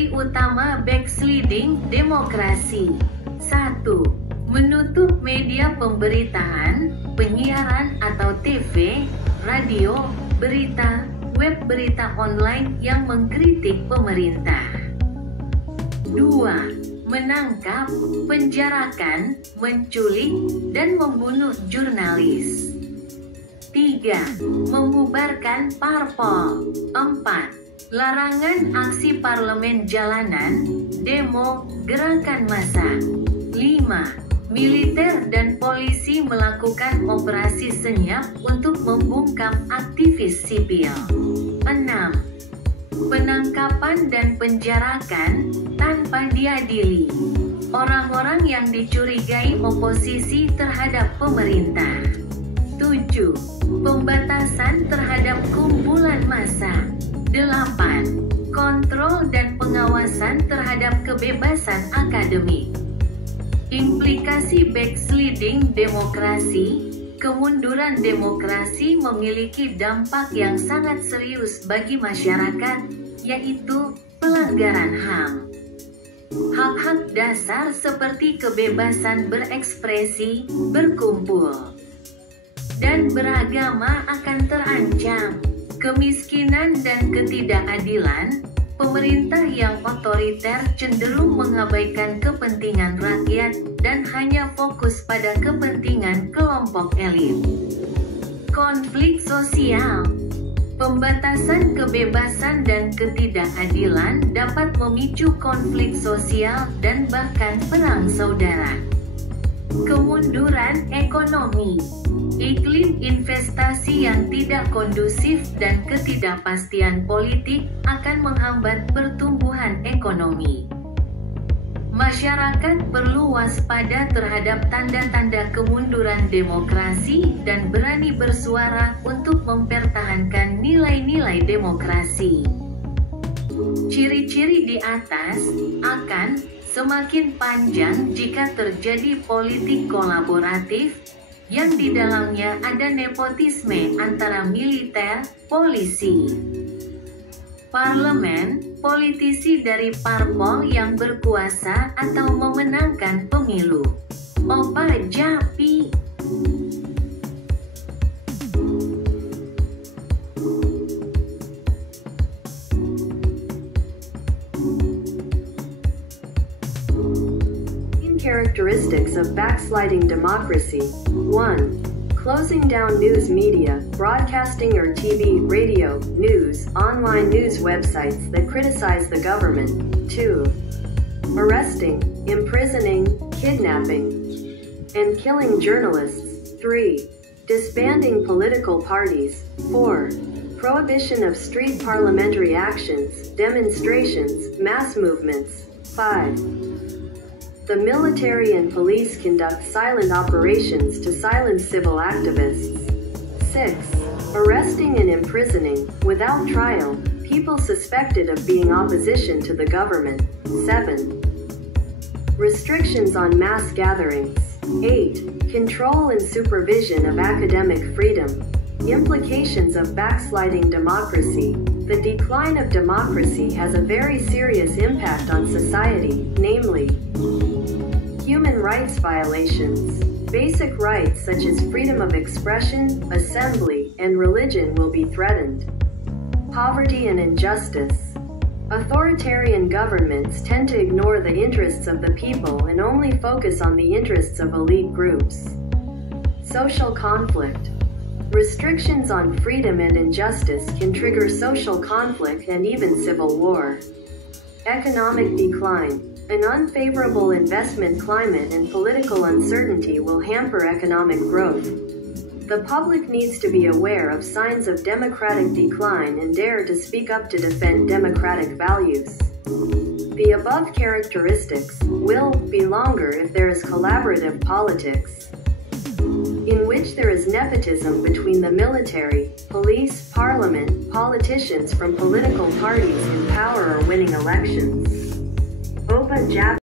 Ciri utama backsliding demokrasi. 1. Menutup media pemberitaan, penyiaran atau TV, radio, berita, web berita online yang mengkritik pemerintah. 2. Menangkap, penjarakan, menculik, dan membunuh jurnalis. 3. Membubarkan parpol. 4. Larangan aksi parlemen jalanan, demo, gerakan massa. 5. Militer dan polisi melakukan operasi senyap untuk membungkam aktivis sipil. 6. Penangkapan dan penjarakan tanpa diadili orang-orang yang dicurigai oposisi terhadap pemerintah. 7. Pembatasan terhadap kumpulan massa. 8. Kontrol dan pengawasan terhadap kebebasan akademik. Implikasi backsliding demokrasi. Kemunduran demokrasi memiliki dampak yang sangat serius bagi masyarakat, yaitu pelanggaran HAM. Hak-hak dasar seperti kebebasan berekspresi, berkumpul, dan beragama akan terancam. Kemiskinan dan ketidakadilan. Pemerintah yang otoriter cenderung mengabaikan kepentingan rakyat dan hanya fokus pada kepentingan kelompok elit. Konflik sosial. Pembatasan kebebasan dan ketidakadilan dapat memicu konflik sosial dan bahkan perang saudara. Kemunduran ekonomi. Iklim investasi yang tidak kondusif dan ketidakpastian politik akan menghambat pertumbuhan ekonomi. Masyarakat perlu waspada terhadap tanda-tanda kemunduran demokrasi dan berani bersuara untuk mempertahankan nilai-nilai demokrasi. Ciri-ciri di atas akan semakin panjang jika terjadi politik kolaboratif yang di dalamnya ada nepotisme antara militer, polisi, parlemen, politisi dari parpol yang berkuasa atau memenangkan pemilu. Opa Japi. Characteristics of backsliding democracy. 1. Closing down news media, broadcasting or TV, radio, news, online news websites that criticize the government. 2. Arresting, imprisoning, kidnapping, and killing journalists. 3. Disbanding political parties. 4. Prohibition of street parliamentary actions, demonstrations, mass movements. 5. The military and police conduct silent operations to silence civil activists. 6. Arresting and imprisoning, without trial, people suspected of being opposition to the government. 7. Restrictions on mass gatherings. 8. Control and supervision of academic freedom. Implications of backsliding democracy. The decline of democracy has a very serious impact on society, namely, human rights violations. Basic rights such as freedom of expression, assembly, and religion will be threatened. Poverty and injustice. Authoritarian governments tend to ignore the interests of the people and only focus on the interests of elite groups. Social conflict. Restrictions on freedom and injustice can trigger social conflict and even civil war. Economic decline. An unfavorable investment climate and political uncertainty will hamper economic growth. The public needs to be aware of signs of democratic decline and dare to speak up to defend democratic values. The above characteristics will be longer if there is collaborative politics, in which there is nepotism between the military, police, parliament, politicians from political parties in power or winning elections. Opa Japi.